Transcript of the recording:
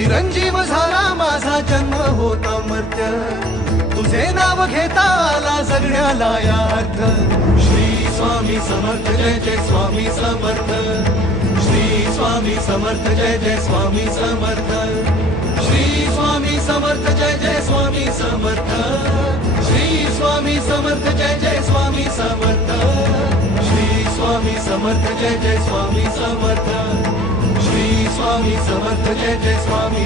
चिरंजीव झाला माझा जन्म होता मर्त्य, तुझे नाव घेता आला जगण्याला या अर्थ. श्री स्वामी समर्थ जय जय स्वामी समर्थ, श्री स्वामी समर्थ जय जय स्वामी समर्थ, श्री स्वामी समर्थ जय जय स्वामी समर्थ, श्री स्वामी समर्थ जय जय स्वामी समर्थ, श्री स्वामी समर्थ जय जय स्वामी समर्थ, श्री स्वामी समर्थ जय जय स्वामी